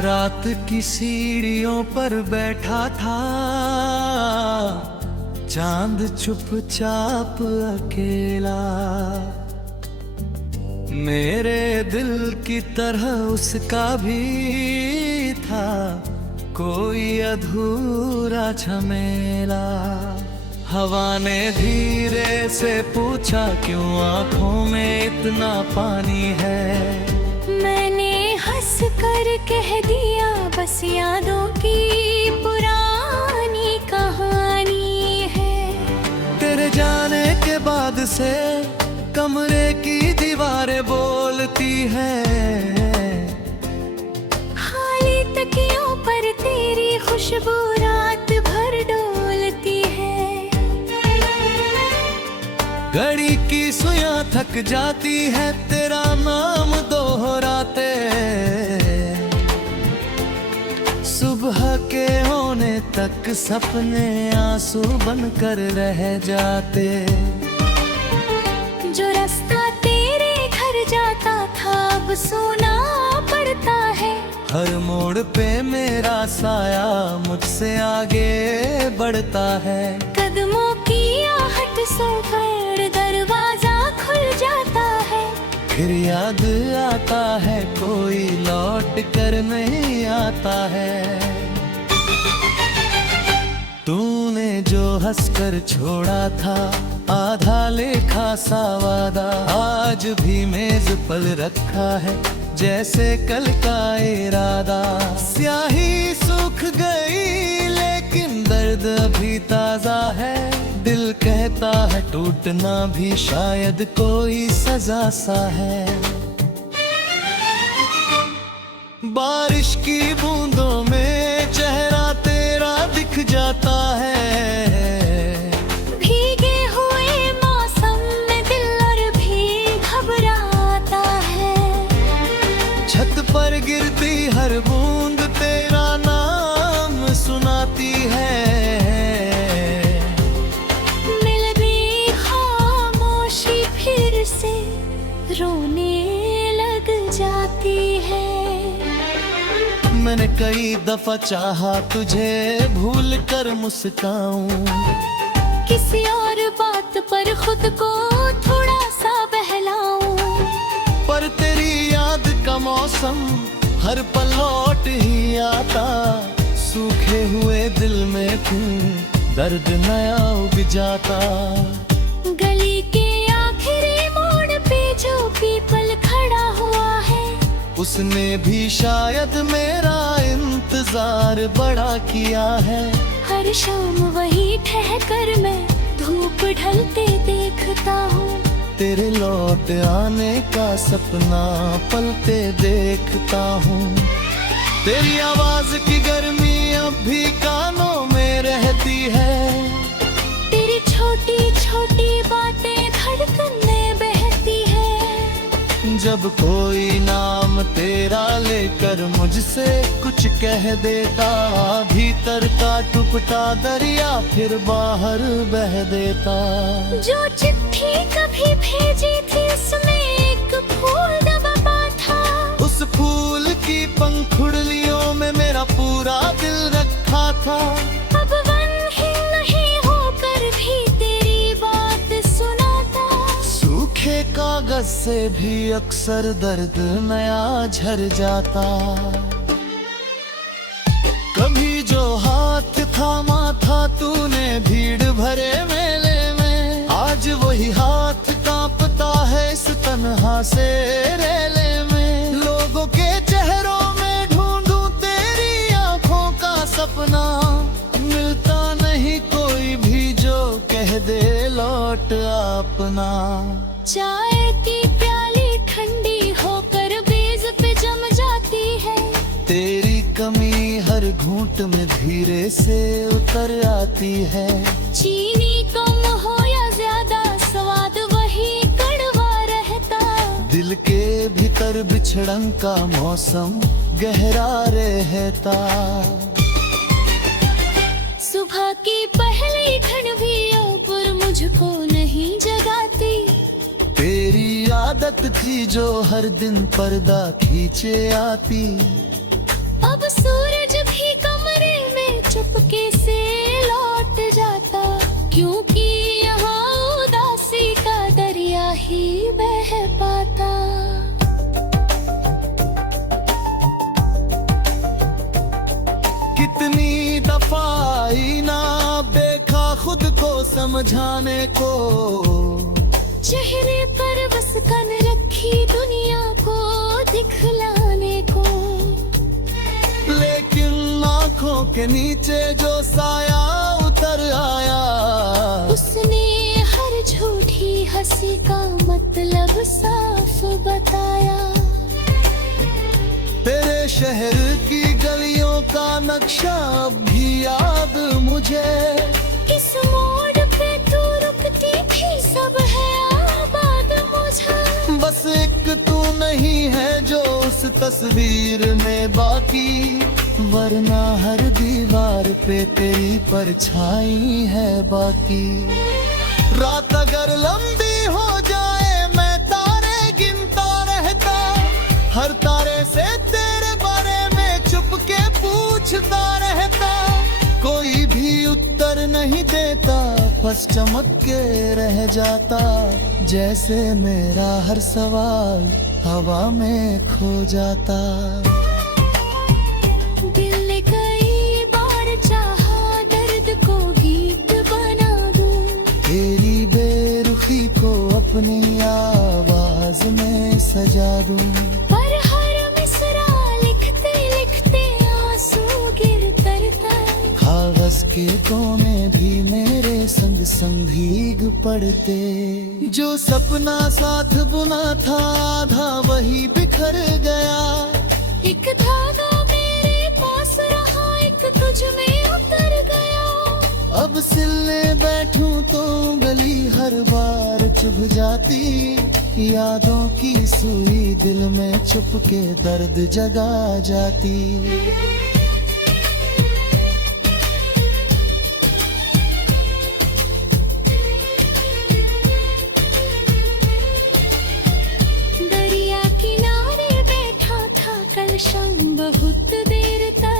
रात की सीढ़ियों पर बैठा था, चांद चुपचाप अकेला। मेरे दिल की तरह उसका भी था कोई अधूरा झमेला। हवा ने धीरे से पूछा, क्यों आंखों में इतना पानी है? मैंने हंस कर कह दिया, बस यादों की पुरानी कहानी है। तेरे जाने के बाद से कमरे की दीवारें बोलती हैं, खाली तकियों पर तेरी खुशबू रात भर डोलती है। घड़ी की सुइयां थक जाती है तेरा नाम दोहराते। सुबह के होने तक सपने आंसू बनकर रह जाते। जो रास्ता तेरे घर जाता था अब सोना पड़ता है। हर मोड़ पे मेरा साया मुझसे आगे बढ़ता है। कदमों की आहट सुनकर दरवाजा खुल जाता है। फिर याद आता है कोई लौट कर नहीं आता है। तूने जो हंसकर छोड़ा था आधा लेखा सा वादा, आज भी मेज पर रखा है जैसे कल का इरादा। स्याही सूख गई लेकिन दर्द अभी ताजा है। दिल कहता है टूटना भी शायद कोई सजा सा है। बारिश की बूंदों में चेहरा तेरा दिख जाता है। भीगे हुए मौसम में दिल और भी घबराता है। छत पर गिरती हर बूंद तेरा नाम सुनाती है। मिल भी खामोशी फिर से रोने लग जाती है। मैंने कई दफा चाहा तुझे भूल कर मुस्काऊं, किसी और बात पर खुद को थोड़ा सा बहलाऊं। पर तेरी याद का मौसम हर पल लौट ही आता। सूखे हुए दिल में फिर दर्द नया उग जाता। गली के आखिरी मोड़ पे जो पीपल खड़ा हुआ है, उसने भी शायद मेरा इंतजार बड़ा किया है। हर शाम वही ठहकर मैं धूप ढलते देखता हूँ। तेरे लौट आने का सपना पलते देखता हूँ। तेरी आवाज की गर्मी अब भी कानों में रहती है। तेरी छोटी छोटी बातें धड़कन में बहती है। जब कोई नाम तेरा लेकर मुझसे कुछ कह देता, भीतर का टूटा दरिया फिर बाहर बह देता। जो चिट्ठी कभी भेजी थी उसमें एक फूल दबा था। उस फूल की पंखुड़लियों में मेरा पूरा दिल रखा था। अब वनहीन नहीं होकर भी तेरी बात सुनाता। सूखे कागज से भी अक्सर दर्द नया झर जाता। कभी जो हाथ थामा था तूने भीड़ भरे मेले में, आज वही हाथ कांपता है इस तन्हा से रेले में। लोगों के चेहरों में ढूंढूं तेरी आंखों का सपना, मिलता नहीं कोई भी जो कह दे लौट अपना। चाय की प्याली ठंडी होकर बेज पे जम जाती है। तेरी कमी हर घूंट में धीरे से उतर आती है। चीनी कम हो या ज्यादा स्वाद वही कड़वा रहता। दिल के भीतर बिछड़न का मौसम गहरा रहता। सुबह की पहली ठंड भी ऊपर मुझको नहीं जगाती। तेरी आदत थी जो हर दिन पर्दा खींचे आती। अब चुपके से लौट जाता, क्योंकि यहाँ उदासी का दरिया ही बह पाता। कितनी दफा आईना देखा खुद को समझाने को, चेहरे पर बस कन रखी दुनिया को दिखलाने को, लेकिन आँखों के नीचे जो साया उतर आया, उसने हर झूठी हंसी का मतलब साफ बताया। तेरे शहर की गलियों का नक्शा अब भी याद मुझे, किस मोड़ पे तू रुकती थी सब है आबाद मुझे। बस एक तू नहीं है जो उस तस्वीर में बाकी, वरना हर दीवार पे तेरी परछाई है बाकी। रात अगर लंबी हो जाए मैं तारे गिनता रहता, हर तारे से तेरे बारे में चुपके पूछता रहता। कोई भी उत्तर नहीं देता, बस चमक के रह जाता, जैसे मेरा हर सवाल हवा में खो जाता। दिल ने कई बार चाहा दर्द को गीत बना दूं, तेरी बेरुखी को अपनी आवाज में सजा दूं, पर हर मिसरा लिखते लिखते आंसू गिर तरता। कागज के कोने भी मेरे संग संग भीग पड़ते। जो सपना साथ बुना था आधा वही बिखर गया, एक धागा मेरे पास रहा एक तुझ में उतर गया। अब सिलने बैठूं तो गली हर बार चुभ जाती, यादों की सुई दिल में चुपके दर्द जगा जाती। दरिया किनारे बैठा था कल शाम बहुत देर तक,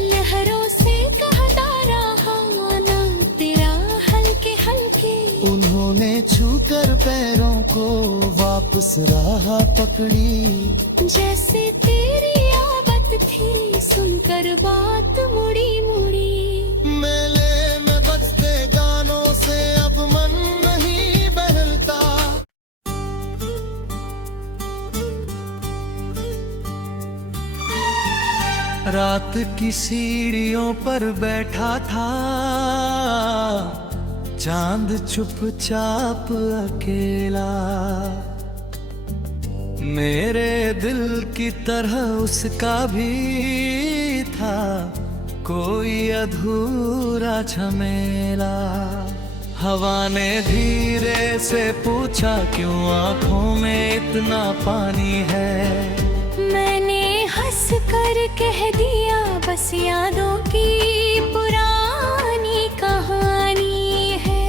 लहरों से कहता रहा ना तेरा हल्के हल्के। उन्होंने छूकर पैरों को वापस राह पकड़ी, जैसे तेरी आदत थी सुनकर बात मुड़ी मुड़ी। मेले में बजते गानों से अब मन नहीं बहलता। रात की सीढ़ियों पर बैठा था चांद चुपचाप अकेला, मेरे दिल की तरह उसका भी था कोई अधूरा झमेला। हवा ने धीरे से पूछा क्यों आंखों में इतना पानी है, मैंने हंस कर कह दिया बस यादों की पुरानी कहानी है।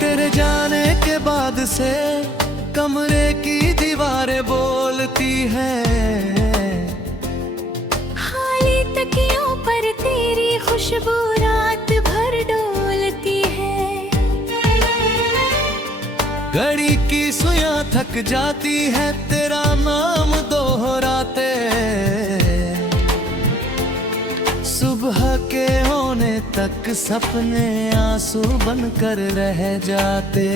तेरे जाने के बाद से कमरे की दीवारें बोलती है, खाली तकियों पर तेरी खुशबू रात भर डोलती है। घड़ी की सुइयां थक जाती है तेरा नाम दोहराते, सुबह के होने तक सपने आंसू बनकर रह जाते।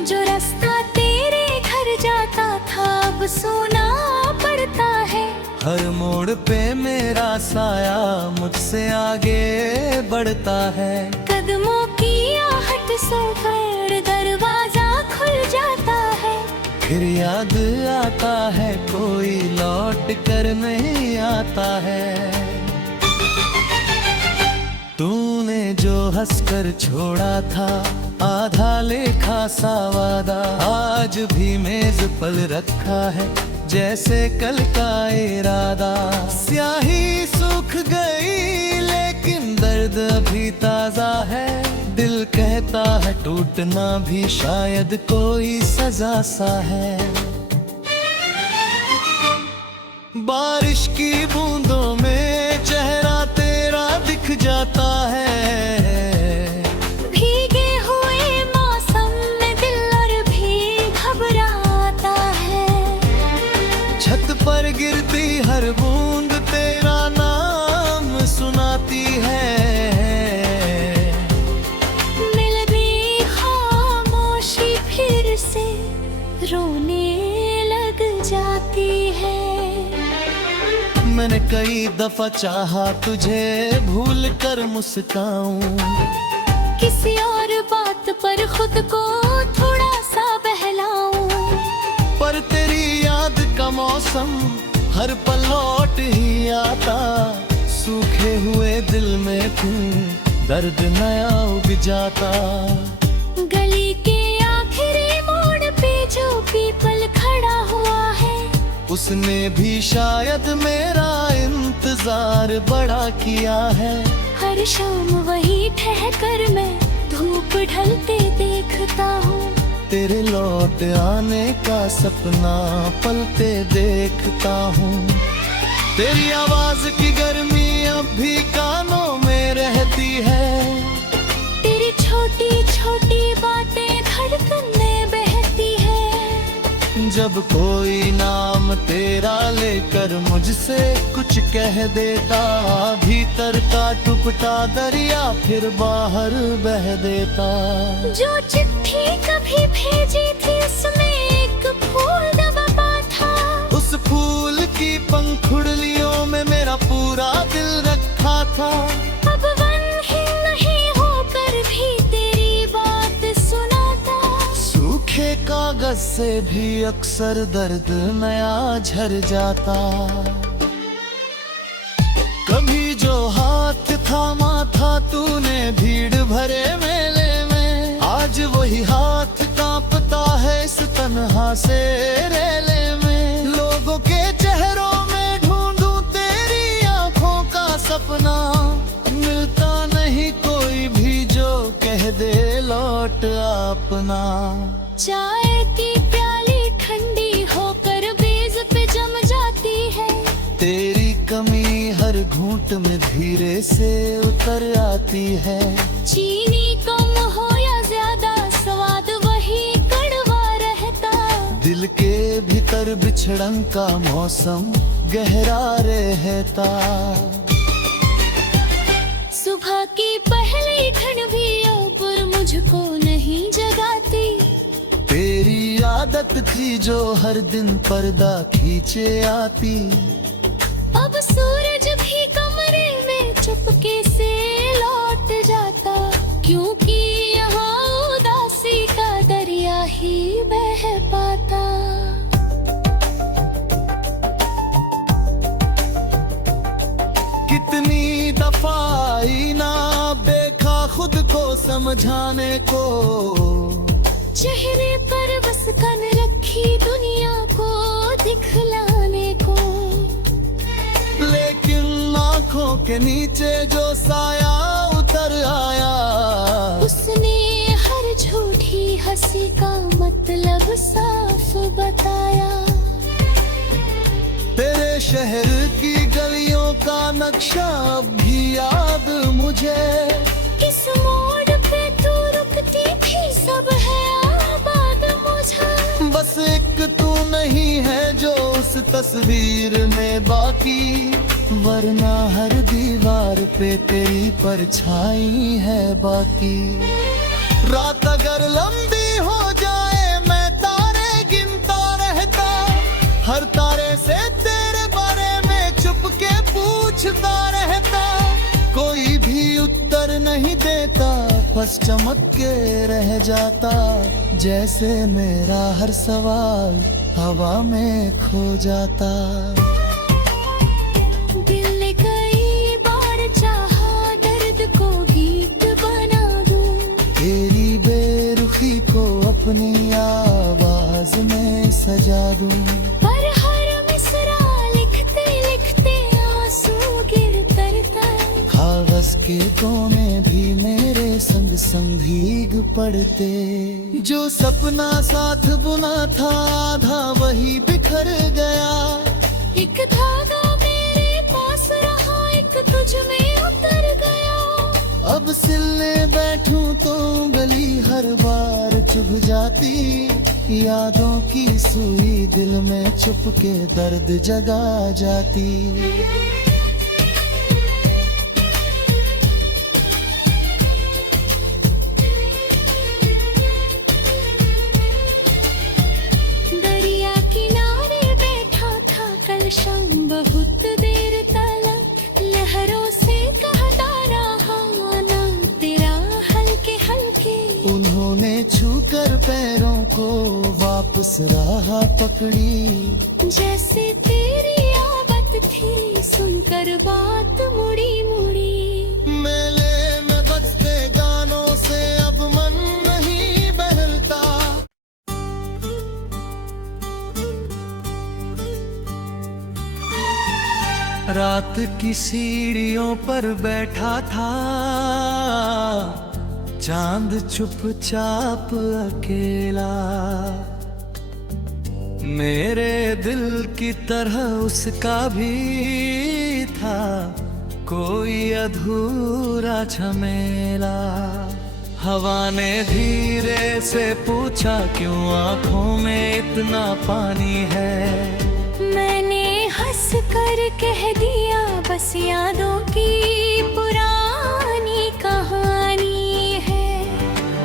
जो रास्ता तेरे घर जाता था अब सोना पड़ता है, हर मोड़ पे मेरा साया मुझसे आगे बढ़ता है। कदमों की आहट सुनकर दरवाजा खुल जाता है, फिर याद आता है कोई लौट कर नहीं आता है। तूने जो हंसकर छोड़ा था आधा लेखा सा वादा, आज भी मेज पर रखा है जैसे कल का इरादा। स्याही सूख गई लेकिन दर्द अभी ताजा है, दिल कहता है टूटना भी शायद कोई सजा सा है। बारिश की बूंदों में चेहरा तेरा रोने लग जाती है। मैंने कई दफा चाहा तुझे भूल कर मुस्काऊं, किसी और बात पर खुद को थोड़ा सा बहलाऊं, पर तेरी याद का मौसम हर पल लौट ही आता। सूखे हुए दिल में क्यों दर्द नया उग जाता। गली के आखिरी मोड़ पे जो पीपल खड़ा हुआ है, उसने भी शायद मेरा इंतजार बड़ा किया है। हर शाम वही ठहकर मैं धूप ढलते देखता हूँ, तेरे लौट आने का सपना पलते देखता हूँ। तेरी आवाज की गर्मी अब भी कानों में रहती है, तेरी छोटी छोटी बातें धड़कन में बहती है। जब कोई नाम तेरा लेकर मुझसे कुछ कह देता, भीतर का टूटा दरिया फिर बाहर बह देता। जो चिट्ठी कभी भेजी थी उसमें एक फूल दबा था, उस फूल की पंखुड़लियों में मेरा पूरा दिल रखा था। अब वनहीन नहीं होकर भी तेरी बात सुनाता। सूखे कागज से भी अक्सर दर्द नया झर जाता। कभी जो हाथ थामा था तूने भीड़ भरे मेले में, आज वही हाथ कांपता है इस तन्हा से रेले में। लोगों के चेहरों में ढूंढूं तेरी आंखों का सपना, मिलता नहीं कोई भी जो कह दे लौट अपना। चाय की प्याली ठंडी होकर बेज पे जम जाती है, तेरी कमी हर घूंट में धीरे से उतर आती है। चीनी कम हो या ज्यादा स्वाद वही कड़वा रहता। दिल के भीतर बिछड़न का मौसम गहरा रहता। सुबह की पहली ठंड भी अब मुझको नहीं जगाती। तेरी आदत थी जो हर दिन पर्दा खींचे आती। अब सूरज भी कमरे में चुपके से लौट जाता, क्योंकि यहाँ उदासी का दरिया ही बह पाता। कितनी दफा आई ना देखा खुद को समझाने को, चेहरे पर बस कन रखी दुनिया को दिखलाने को। लेकिन आँखों के नीचे जो साया उतर आया, उसने हर झूठी हंसी का मतलब साफ बताया। तेरे शहर की गलियों का नक्शा अब भी याद मुझे। किस मोड़ पे तू रुकती थी सब है आबाद मुझे। बस एक तू नहीं है जो उस तस्वीर में बाकी, वरना हर दीवार पे तेरी परछाई है बाकी। रात अगर लंबी हो जाए मैं तारे गिनता रहता, हर तारे से तेरे बारे में चुपके पूछता रहता। कोई भी उत्तर नहीं देता, बस चमक के रह जाता। जैसे मेरा हर सवाल हवा में खो जाता। दिल ने कई बार चाहा दर्द को गीत बना दूं, तेरी बेरुखी को अपनी आवाज में सजा दूं। पर हर मिसरा लिखते लिखते आंसू गिर तरता। कागज के कोने भी मेरे संग संग भीग पड़ते। जो सपना साथ बुना था आधा वही बिखर गया। एक धागा मेरे पास रहा, एक तुझ में उतर गया। अब सिलने बैठूं तो गली हर बार चुभ जाती। यादों की सुई दिल में चुपके दर्द जगा जाती। को वापस राह पकड़ी। जैसे तेरी आदत थी सुनकर बात मुड़ी मुड़ी। मेले में बजते गानों से अब मन नहीं बहलता। रात की सीढ़ियों पर बैठा था चांद चुपचाप अकेला। मेरे दिल की तरह उसका भी था कोई अधूरा झमेला। हवा ने धीरे से पूछा क्यों आंखों में इतना पानी है। मैंने हंस कर कह दिया बस यादों की पुरानी कहानी है।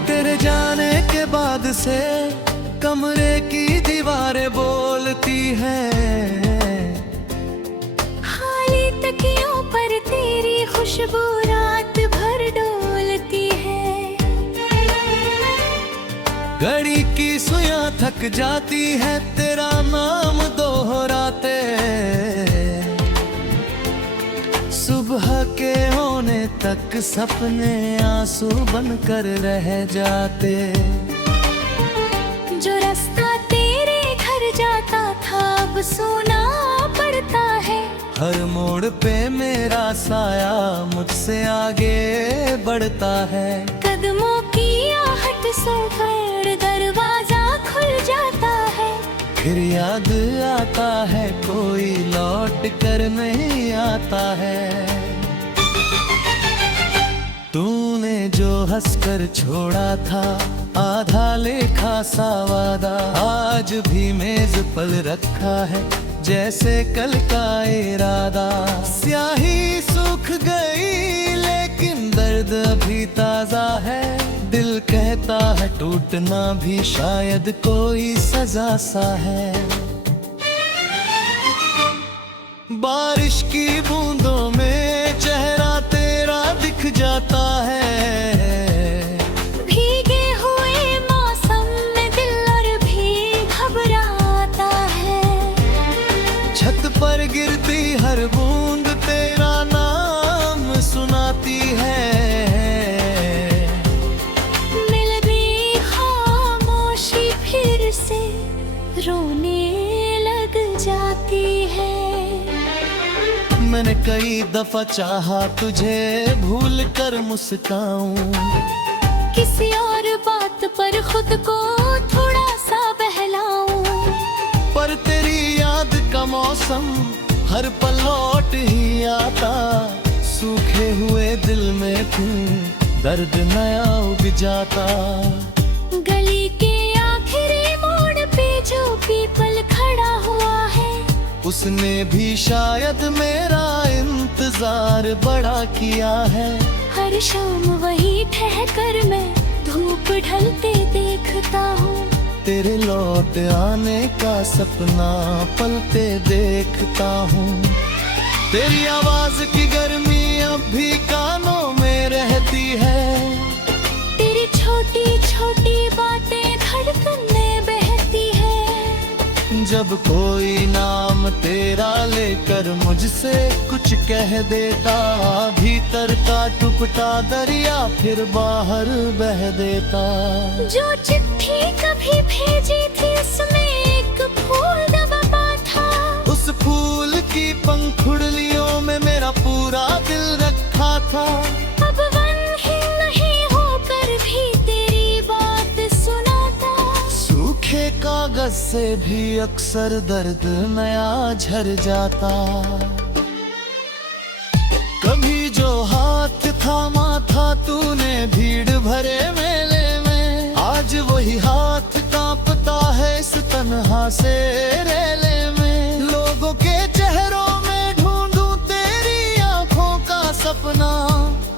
तेरे जाने के बाद से कमरे की दीवारें बोलती है। खाली तकियों पर तेरी खुशबू रात भर डोलती है। घड़ी की सुइयां थक जाती है तेरा नाम दोहराते। सुबह के होने तक सपने आंसू बनकर रह जाते। जो रास्ता तेरे घर जाता था अब सोना पड़ता है। हर मोड़ पे मेरा साया मुझसे आगे बढ़ता है। कदमों की आहट सुनकर दरवाजा खुल जाता है। फिर याद आता है कोई लौट कर नहीं आता है। तूने जो हंसकर छोड़ा था आधा लेखा सा वादा आज भी मेज पर रखा है जैसे कल का इरादा। स्याही सूख गई लेकिन दर्द अभी ताजा है। दिल कहता है टूटना भी शायद कोई सजा सा है। बारिश की बूंदों में चेहरा तेरा दिख जाता है। भीगे हुए मौसम में दिल और भी घबराता है। छत पर गिरती हर बूंद तेरा नाम सुनाती है। मिल गई खामोशी फिर से रोने लग जाती है। मैंने कई दफा चाहा तुझे भूल कर मुस्काऊं। किसी और बात पर खुद को थोड़ा सा बहलाऊं। पर तेरी याद का मौसम हर पल लौट ही आता। सूखे हुए दिल में फिर दर्द नया उग जाता। गली के आखिरी मोड़ पे जो पीपल खड़ा हुआ है। उसने भी शायद मेरा इंतजार बड़ा किया है। हर शाम वही ठहकर मैं धूप ढलते देखता हूँ। तेरे लौट आने का सपना पलते देखता हूँ। तेरी आवाज की गर्मी अब भी कानों में रहती है। तेरी छोटी छोटी बातें धड़कन में बहती है। जब कोई नाम तेरा लेकर मुझसे कुछ कह देता भीतर का टूटा दरिया फिर बाहर बह देता। जो चिट्ठी कभी भेजी थी उसमें एक फूल दबा था। उस फूल की पंखुड़लियों में मेरा पूरा दिल रखा था। अब वनहीन नहीं होकर भी तेरी बात सुनाता। सूखे कागज से भी अक्सर दर्द नया झर जाता। कभी जो हाथ थामा था तूने भीड़ भरे मेले में। आज वही हाथ कांपता है इस तन्हा से रेले में। लोगों के चेहरों में ढूंढूं तेरी आंखों का सपना।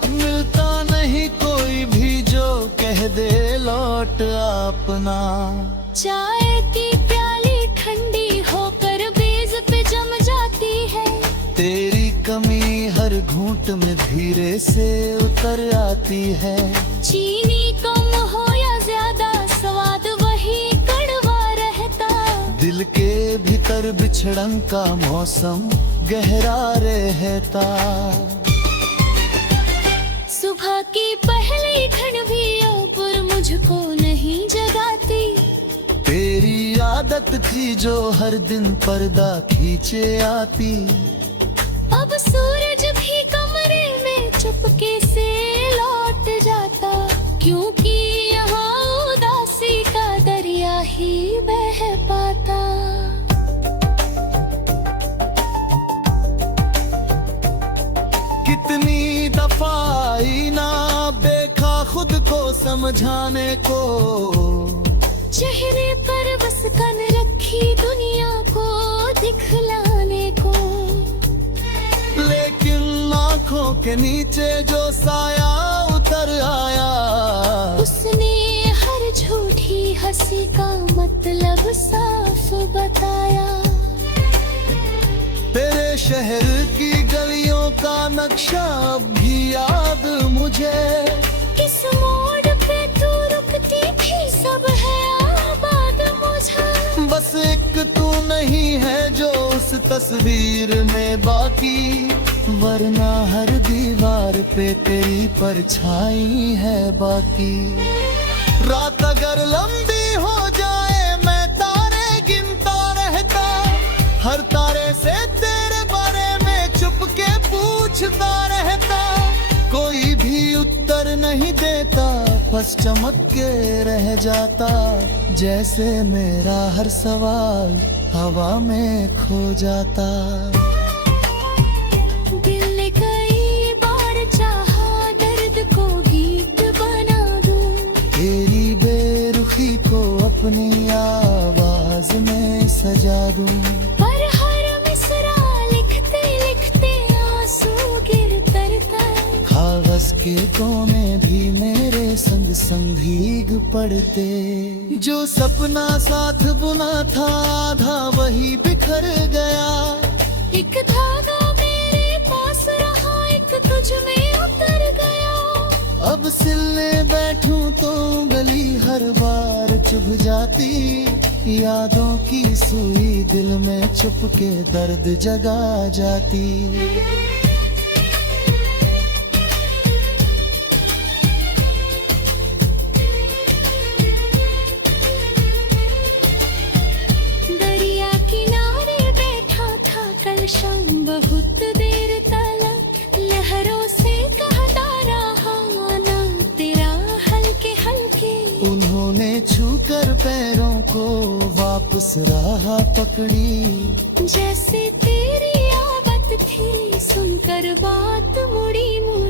मिलता नहीं कोई भी जो कह दे लौट अपना। चाय की प्याली ठंडी होकर बेज पे जम जाती है। तेरी कमी हर घूंट में धीरे से उतर आती है। चीनी कम हो या ज्यादा स्वाद वही हर बिछड़न का मौसम गहरा रहता। सुबह की पहली घड़ी भी अब मुझको नहीं जगाती। तेरी आदत थी जो हर दिन पर्दा खींचे आती। अब सूरज भी कमरे में चुपके से लौट जाता, क्योंकि यहाँ उदासी का दरिया ही बह पाता। कितनी दफा आई ना देखा खुद को समझाने को। चेहरे पर बस कन रखी दुनिया को दिखलाने को। लेकिन आँखों के नीचे जो साया उतर आया, उसने हर झूठी हंसी का मतलब साफ बताया। तेरे शहर की गलियों का नक्शा अब भी याद मुझे। किस मोड़ पे तू रुकती थी सब है आबाद मुझे। बस एक तू नहीं है जो उस तस्वीर में बाकी, वरना हर दीवार पे तेरी परछाई है बाकी। रात अगर लंबी हो जाए मैं तारे गिनता रहता, हर तारे से तेरे बारे में चुपके पूछता रहता। कोई भी उत्तर नहीं देता, बस चमक के रह जाता। जैसे मेरा हर सवाल हवा में खो जाता। दिल ने कई बार चाहा दर्द को गीत बना दूं। तेरी बेरुखी को अपनी आवाज में सजा दूं। पर हर मिसरा लिखते लिखते आंसू गिर पड़ता। कागज के कोने भी मेरे संग संग भीग पड़ते। जो सपना साथ बुना था आधा वही बिखर गया। एक धागा मेरे पास रहा, एक तुझ में उतर गया। अब सिलने बैठूं तो गली हर बार चुभ जाती। यादों की सुई दिल में चुपके दर्द जगा जाती। दरिया किनारे बैठा था कल शाम बहुत देर तक। लहरों से कहता रहा ना तेरा हल्के हल्के। उन्होंने छूकर पैरों को वापस राह पकड़ी। जैसे तेरी आदत थी सुनकर बात मुड़ी मुड़ी।